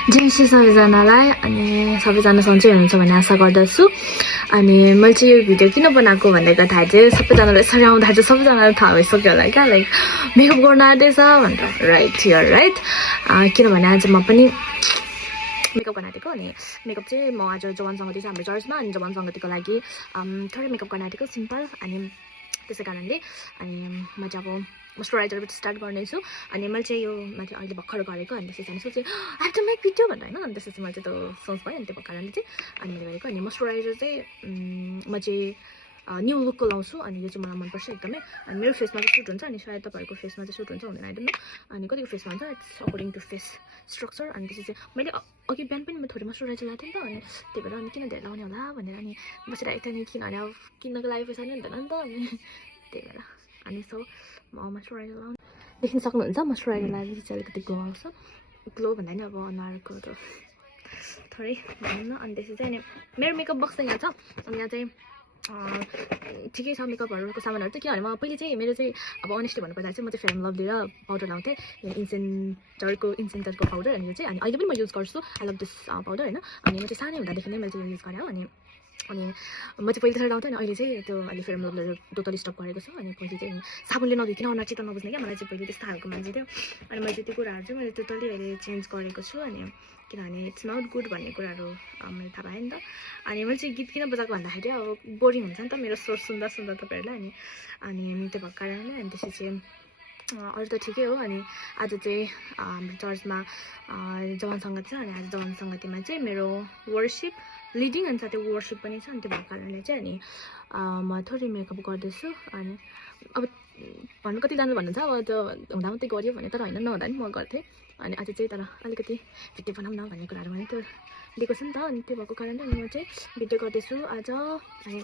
जय श्री सबैजनालाई अनि सबैजना सन्चै हुनुहुन्छ भन्ने आशा गर्दछु अनि मैले चाहिँ यो भिडियो किन बनाएको भनेको थाहा चाहिँ सबैजनालाई यसरी आउँदा चाहिँ सबैजनालाई थाहा भइसक्यो होला क्या लाइक मेकअप गर्न आँटेछ भनेर राइट हियर राइट किनभने आज म पनि मेकअप गर्न आँटेको अनि मेकअप चाहिँ म आज जवान सङ्गति छ हाम्रो चर्चमा अनि जवान सङ्गतिको लागि थोरै मेकअप गर्न आँटेको सिम्पल अनि त्यसै कारणले अनि म चाहिँ अब मोइस्चराइजरबाट स्टार्ट गर्नेछु अनि मैले चाहिँ यो माथि अहिले भर्खर गरेको अनि त्यसै चाहिँ सोचेँ आई टु मेक भिडियो भनेर होइन अनि त्यसपछि मैले चाहिँ त्यो सोच भयो अनि त्यो कारणले चाहिँ अनि मैले गरेको अनि मोइस्चराइजर चाहिँ म चाहिँ न्यू लुकको लाउँछु अनि यो चाहिँ मलाई मनपर्छ एकदमै अनि मेरो फेसमा चाहिँ सुट हुन्छ अनि सायद तपाईँहरूको फेसमा चाहिँ सुट हुन्छ हुँदैन आई डोन्ट नो अनि कतिको फेसमा हुन्छ it's according to face structure अनि त्यसपछि चाहिँ मैले अघि बिहान पनि म थोरै मोइस्चराइजर लगाएको थिएँ नि त अनि त्यही भएर अनि किन धेरै लगाउने होला भनेर अनि बसिरहेको थिएँ नि किनभने अब किन्नको लागि पैसा नि हुँदैन नि त अनि त्यही भएर अनि सो म मोइस्चराइजर लाउनु देख्न सक्नुहुन्छ मोइस्चराइजर लगाएर चाहिँ अलिकति ग्लो आउँछ ग्लो भन्दा नि अब अनुहारको त थोरै भनौँ न अनि त्यसपछि चाहिँ अनि मेरो मेकअप बक्स चाहिँ यहाँ छ अनि यहाँ चाहिँ ठिकै छ मेकअपहरूको सामानहरू त किनभने म पहिले चाहिँ मेरो चाहिँ अब अनेस्टली भन्नुपर्दा चाहिँ म चाहिँ फेयर एन्ड लभली र पाउडर लाउँथेँ इन्सेन्टरको पाउडर अनि यो चाहिँ अनि अहिले पनि म युज गर्छु आई लभ दिस पाउडर होइन अनि म चाहिँ सानै हुँदादेखि नै मैले चाहिँ युज गरेँ हो अनि म चाहिँ पहिले त्यसरी लाउँथेँ अनि अहिले चाहिँ त्यो अहिले fair and lovely totally stop गरेको छु अनि पहिले चाहिँ साबुनले नधुइकन अनुहार चित्त नबुझ्ने क्या मलाई चाहिँ पहिले त्यस्तो खालको मान्छे थियो अनि मैले चाहिँ त्यो कुराहरू चाहिँ मैले टोटली अहिले चेन्ज गरेको छु अनि किनभने इट्स नट गुड भन्ने कुराहरू मैले थाहा पाएँ नि त अनि मैले चाहिँ गीत किन बजाएको भन्दाखेरि अब बोरिङ हुन्छ नि त मेरो स्वर सुन्दा सुन्दा तपाईँहरूलाई अनि त्यो भएको कारणले अनि त्यसपछि अरू त ठिकै हो अनि आज चाहिँ हाम्रो चर्चमा जवान सङ्गति छ अनि आज जवान सङ्गतिमा चाहिँ मेरो वर्सिप लिडिङ अनि साथै वर्सिप पनि छ अनि त्यो भएको कारणले चाहिँ अनि म थोरै मेकअप गर्दैछु अनि अब भन्नु कति जानु भन्नुहुन्छ अब त्यो हुँदा मात्रै गऱ्यो भने तर होइन नहुँदा नि म गर्थेँ अनि आज चाहिँ तर अलिकति भिडियो बनाऊँ न भन्ने कुराहरू मैले त्यो दिएको छु नि त अनि त्यो भएको कारणले म चाहिँ भिडियो गर्दैछु आज अनि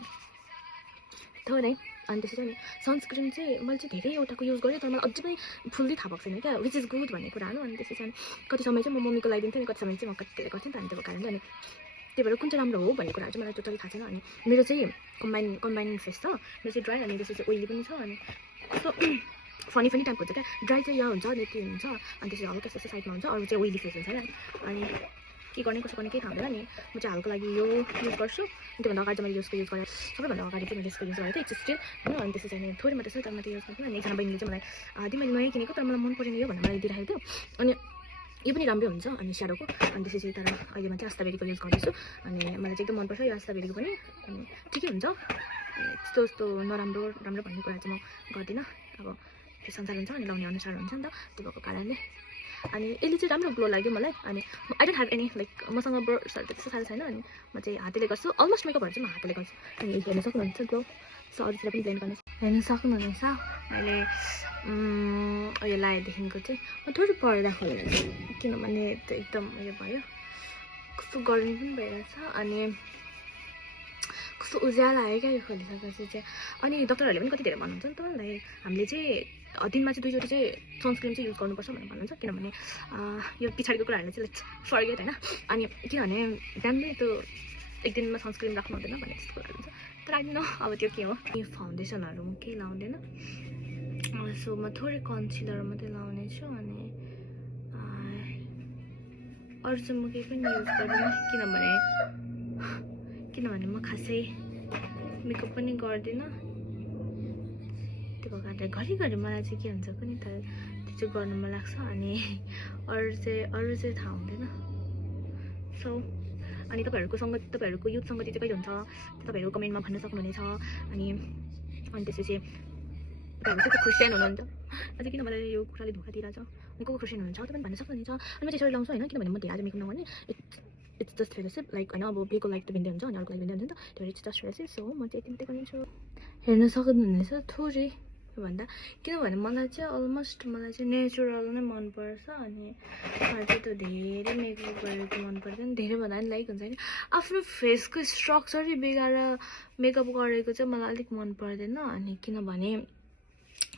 थोरै अनि त्यसरी अनि सनस्क्रिन चाहिँ मैले चाहिँ धेरैवटाको युज गरेँ तर मलाई अझै पनि फुल्ली थाहा भएको छैन क्या विच इज गुड भन्ने कुरा हो अनि त्यसपछि अनि कति समय चाहिँ म मम्मीको लगाइदिन्थेँ अनि कति समय चाहिँ म कतिले गर्थेँ नि त अनि त्यो कारणले अनि त्यही भएर कुन चाहिँ राम्रो हो भन्ने कुराहरू चाहिँ मलाई टोटली थाहा छैन अनि मेरो चाहिँ कम्बाइनिङ फेस छ मेरो चाहिँ ड्राई अनि त्यसपछि ओइली पनि छ अनि कस्तो फनी टाइपको हुन्छ क्या ड्राई चाहिँ यहाँ हुन्छ नेटी हुन्छ अनि त्यसपछि हल्का यस्तो साइडमा हुन्छ अरू चाहिँ ओइली फेस हुन्छ होइन अनि के गर्ने कसो गर्ने केही थाहा हुँदैन नि म चाहिँ हालको लागि यो युज गर्छु त्योभन्दा अगाडि चाहिँ मैले यसको युज गरेँ सबैभन्दा अगाडि चाहिँ मैले यसको युज गरेको थिएँ इट्स स्टिल होइन अनि त्यसपछि अनि थोरै मात्रै छ तर म त्यो युज गर्छु अनि एकजना बहिनीले चाहिँ मलाई मैले नयाँ किनेको तर मलाई मन परेन यो भनेर मलाई दिइरहेको थियो अनि यो पनि राम्रै हुन्छ अनि स्याडोको अनि त्यसपछि तर अहिले म चाहिँ आस्ताबेरीको युज गर्दैछु अनि मलाई चाहिँ एकदम मनपर्छ यो आस्ताबेरीको पनि अनि ठिकै हुन्छ यस्तो नराम्रो राम्रो भन्ने कुरा चाहिँ म गर्दिनँ अब त्यो संसार हुन्छ अनि लाउने अनुसार हुन्छ नि त त्यो भएको कारणले अनि यसले चाहिँ राम्रो ग्लो लाग्यो मलाई अनि I don't have any like मसँग ब्रसहरू त्यस्तो साह्रो छैन अनि म चाहिँ हातले गर्छु अलमोस्ट मेकअपहरू चाहिँ म हातले गर्छु अनि हेर्न सक्नुहुन्छ ग्लो सो अरूतिर पनि ब्लेन्ड गर्नु हेर्न सक्नुहुनेछ मैले उयो लगाएदेखिको चाहिँ म थोरै पर्दा खोलेर किनभने त्यो एकदम उयो भयो कस्तो गर्मी पनि भइरहेछ अनि कस्तो उज्यालो आयो क्या यो खोलिसकेपछि चाहिँ अनि डक्टरहरूले पनि कति धेरै भन्नुहुन्छ नि त लाइक हामीले चाहिँ दिनमा चाहिँ 2 चोटि चाहिँ सनस्क्रिन चाहिँ युज गर्नुपर्छ भनेर भन्नुहुन्छ किनभने यो पछाडिको कुराहरूले चाहिँ लाइक फर्गेट होइन अनि किनभने बिहानै त्यो एक दिनमा सनस्क्रिन राख्नु हुँदैन भन्ने त्यस्तो कुराहरू हुन्छ तर आइदिनु अब त्यो के हो यो फाउन्डेसनहरू म केही लाउँदैन सो म थोरै कन्सिलर मात्रै लाउने छु अनि अरू चाहिँ म केही पनि युज गर्दिनँ किनभने म खासै मेकअप पनि गर्दिनँ त्यो भएर घरिघरि मलाई चाहिँ के हुन्छ कुनै त त्यो चाहिँ गर्नु मन लाग्छ अनि अरू चाहिँ थाहा हुँदैन सो अनि तपाईँहरूको युथ सङ्गति चाहिँ कहिले हुन्छ तपाईँहरू कमेन्टमा भन्न सक्नुहुनेछ अनि त्यसपछि तपाईँहरू कति क्रिस्चियन हुनुहुन्छ अझै किन मलाई यो कुराले धोका दिइरहेछ अनि को क्रिस्चियन हुनुहुन्छ तपाईँ भन्न सक्नुहुनेछ अनि म चाहिँ यसरी लाउँछु होइन किनभने म धेरै आज मेकअप नगर्ने इट्स जस्ट फेलोसिप लाइक होइन अब बेको लाइक त भिन्दै हुन्छ अनि अर्को लागि भिन्दै हुन्छ नि त त्यो इट्स जस्ट फेलोसिप सो म चाहिँ यति मात्रै गर्नेछु हेर्न सक्नुहुनेछ थोरै भन्दा किनभने मलाई चाहिँ नेचुरल नै मनपर्छ अनि मलाई चाहिँ त्यो धेरै मेकअप गरेको मन पर्दैन धेरै भन्दा पनि लाइक हुन्छ नि आफ्नो फेसको स्ट्रक्चरै बिगाएर मेकअप गरेको चाहिँ मलाई अलिक मन पर्दैन अनि किनभने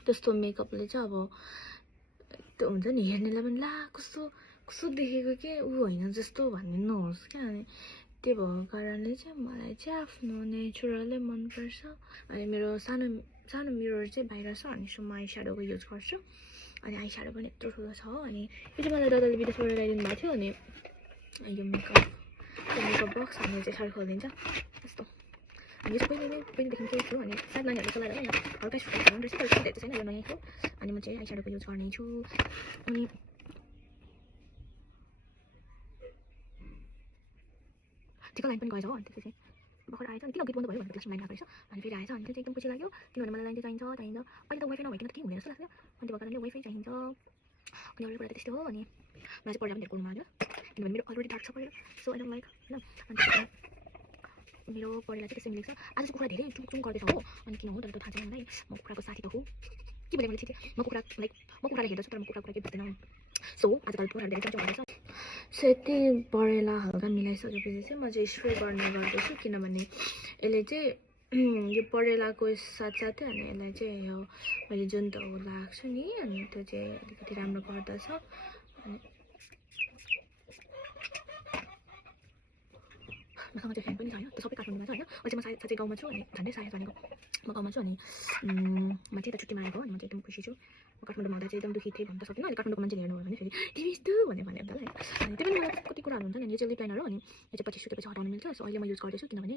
त्यस्तो मेकअपले चाहिँ अब त्यो हुन्छ नि हेर्नेलाई पनि ला कस्तो देखेको के ऊ होइन जस्तो भन्ने नहोस् क्या अनि त्यो भएको कारणले चाहिँ मलाई चाहिँ आफ्नो नेचुरलै मनपर्छ अनि मेरो सानो मिरर चाहिँ बाहिर छ अनि सो म आई स्याडोको युज गर्छु अनि आई स्याडो पनि यत्रो ठुलो छ हो अनि यो चाहिँ मलाई दादाले विदेशबाट ल्याइदिनु भएको थियो अनि यो मेकअप बक्स हामीले चाहिँ यसरी खोलिदिन्छ यस्तो अनि यो पहिलेदेखि केही छु अनि सायद नानीहरूले चलाएर होइन हल्का सुट हाल्नु रहेछ तर सुट चाहिँ छैन यो नयाँ थियो अनि म चाहिँ आइस्याडोको युज गर्ने छु अनि टिका लाइन पनि गएछ हो अनि त्यसपछि भर्खर आएछ अनि किन गीत बन्द भयो भनेर क्लासमा लाइन आएको रहेछ अनि फेरि आएछ अनि त्यो चाहिँ एकदम खुसी लाग्यो किनभने मलाई लाइन चाहिँ चाहिन्छ अहिले त वाइफाई नभइकन त केही हुँदैन जस्तो लाग्छ अनि त्यो कारणले वाइफाई चाहिन्छ अनि अरू कुरा त त्यस्तो हो अनि मलाई चाहिँ पढ्दा पनि धेरै कुरोमा लाग्यो किनभने मेरो अलरेडी डार्क छ पहिला सो आई डोन्ट लाइक होइन अनि मेरो पढेलाई चाहिँ त्यसै लेख्छ आज चाहिँ कुखुरा धेरै चुक गर्दैछ हो अनि किन हो तर त थाहा छैन मलाई म कुखुराको साथी त हो के भने मैले थिएँ म कुखुरालाई हेर्दछु तर म कुखुरा केही बुझ्दैन सो आजकल कुखुराहरू धेरै चुक गर्दैछ सो यति पढेला हल्का मिलाइसकेपछि चाहिँ म चाहिँ स्प्रे गर्ने गर्दैछु किनभने यसले चाहिँ यो पढेलाको साथसाथै अनि यसलाई चाहिँ यो मैले जुन त लाग्छ नि अनि त्यो चाहिँ अलिकति राम्रो गर्दछ अनि मसँग चाहिँ फ्यान पनि छ होइन त्यो सबै काठमाडौँमा छ होइन अहिले चाहिँ म सायद गाउँमा छु अनि झन्डै सायद भनेको म गाउँमा छु अनि म चाहिँ यता छुट्टीमा आएको अनि म चाहिँ एकदम खुसी छु म काठमाडौँमा आउँदा चाहिँ एकदम दुःखी थिएँ भन्न त सक्दिनँ अहिले काठमाडौँको मान्छेले हेर्नु भने फेरि तिमी यस्तो भने होला है अनि त्यो पनि मलाई कति कुराहरू हुन्छ नि यो चाहिँ लिप लाइनर हो अनि यो चाहिँ पछि सुतेपछि हटाउनु मिल्छ सो अहिले म युज गर्दैछु किनभने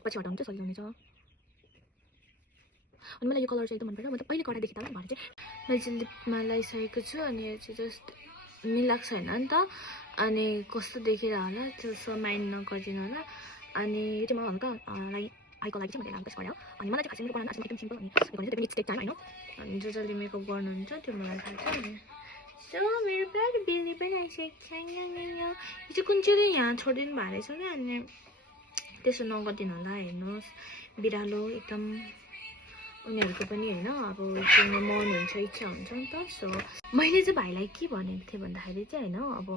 पछि हटाउनु चाहिँ सजिलो हुनेछ अनि मलाई यो कलर चाहिँ एकदम मनपर्छ मतलब पहिले कडा देखिँदा भएर चाहिँ मैले चाहिँ लिपमा लगाइसकेको छु अनि यो चाहिँ जस्ट मिलाएको छैन नि त अनि कस्तो देखेर होला त्यो माइन्ड नगरिदिनु होला अनि यो चाहिँ म हल्का आईको लागि चाहिँ मैले लाग्दैछ गरे हो अनि मलाई चाहिँ खासै मेरो बनाउनु एकदम सिम्पल अनि भने चाहिँ टेक टाइम होइन अनि जसले मेकअप गर्नुहुन्छ त्यो मलाई थाहा छ अनि सो मेरो प्यारो बेली पनि आइसकेको छ यो चाहिँ कुन चाहिँ यहाँ छोडिदिनु भएको रहेछ क्या अनि त्यसो नगरिदिनु होला हेर्नुहोस् बिरालो एकदम उनीहरूको पनि होइन अब किन्न मन हुन्छ इच्छा हुन्छ नि त सो मैले चाहिँ भाइलाई के भनेको थिएँ भन्दाखेरि चाहिँ होइन अब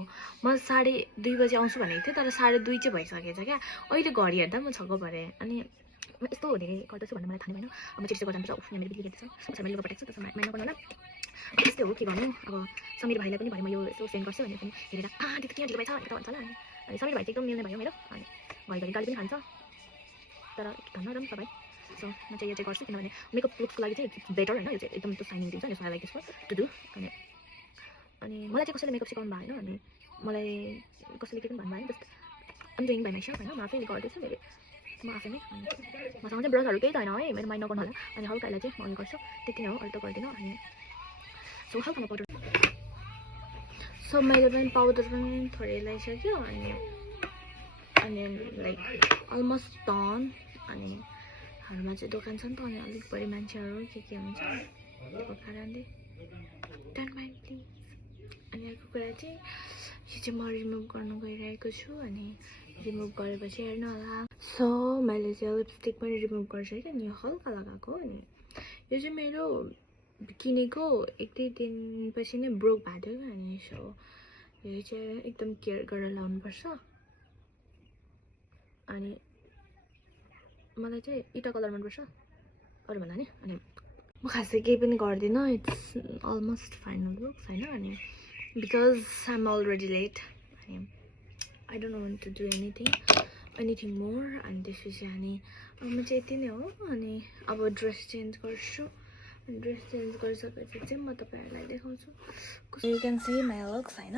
म 2:30 बजी आउँछु भनेको थिएँ तर 2:30 चाहिँ भइसकेछ क्या अहिले घडी हेर्दा म 6 भरे अनि म यस्तो धेरै गर्दैछु भन्ने मलाई थाहा भएन अब म चाहिँ गर्दा उफ यहाँ मेरो बिल्ली हेर्दैछ उसलाई मैले लुगा पठाएको छु त्यसमा मान्न पर्नु होला त्यस्तै हो के गर्नु अब समीर भाइलाई पनि भने म यो यस्तो सेन्ड गर्छु भने पनि हेरेर त्यो त किन ढिलो भएछ भनेर भन्छ होला अनि समीर भाइ चाहिँ एकदम मिल्ने भयो मेरो अनि घरिघरि गाली पनि खान्छ तर धन्न रम सबै सो म चाहिँ यो चाहिँ गर्छु किनभने मेकअप लुक्सको लागि चाहिँ बेटर होइन यो चाहिँ एकदम त्यो साइनिङ दिन्छ यसो I like this to do अनि मलाई चाहिँ कसैले मेकअप सिकाउनु भयो होइन अनि मलाई कसैले के पनि भन्नुभयो just am doing by myself होइन म आफैले गर्दैछु मेरो म आफै नै अनि मसँग चाहिँ ब्रसहरू केही छैन है मेरो माइन्ड नगर्नु होला अनि हल्का यसलाई चाहिँ म उयो गर्छु त्यति नै हो अरू त गर्दिनँ अनि सो हल्का म पाउडर सो मैले पनि पाउडर पनि थोरै लगाइसक्यो अनि लाइक अलमोस्ट डन अनि हाम्रोमा चाहिँ दोकान छ नि त अनि अलिक बढी मान्छेहरू के हुन्छ त्यो कारणले डोन्ट माइन्ड प्लिज अनि अर्को कुरा चाहिँ यो चाहिँ म रिमुभ गर्नु गइरहेको छु अनि रिमुभ गरेपछि हेर्नु होला सो मैले चाहिँ लिपस्टिक पनि रिमुभ गरिसकेँ अनि यो हल्का लगाएको अनि यो चाहिँ मेरो किनेको 1-2 दिनपछि नै ब्रोक भएको थियो अनि सो यो चाहिँ एकदम केयर गरेर लाउनुपर्छ अनि मलाई चाहिँ इटा कलर मनपर्छ अरू भन्दा नि अनि म खासै केही पनि गर्दिनँ इट्स अलमोस्ट फाइनल लुक्स होइन अनि because I am already late अनि I don't want to do anything more अनि त्यसपछि अनि म चाहिँ यति नै हो अनि अब ड्रेस चेन्ज गर्छु ड्रेस चेन्ज गरिसकेपछि चाहिँ म तपाईँहरूलाई देखाउँछु you can see my looks होइन